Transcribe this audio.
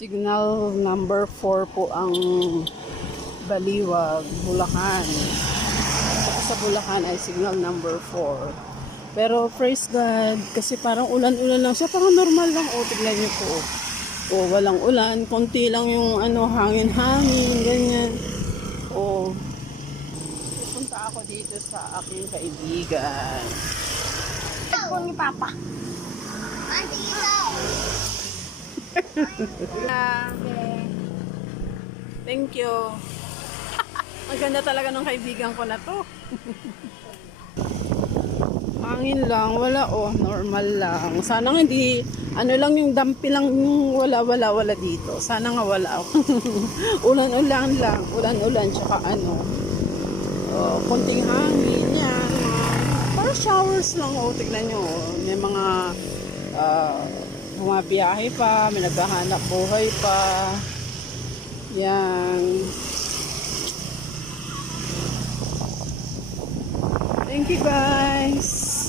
Signal number 4 po ang Baliwag, Bulacan. Saka sa Bulacan ay signal number 4. Pero praise God, kasi parang ulan-ulan lang siya, parang normal lang. O, tignan niyo po. O, walang ulan, konti lang yung hangin-hangin, ganyan. O, pupunta ako dito sa aking kaibigan. Po ni Papa. Thank you. Ang ganda talaga ng kaibigan ko na to. Hangin lang, wala normal lang. Sana nga hindi, lang yung dampi lang yung wala dito. Sana nga wala. Ulan-ulan lang, ulan-ulan, tsaka konting hangin, yan. Parang showers lang, tignan nyo. May mga, bumabiyahe pa, may naghahanap buhay pa. Yan. Thank you guys.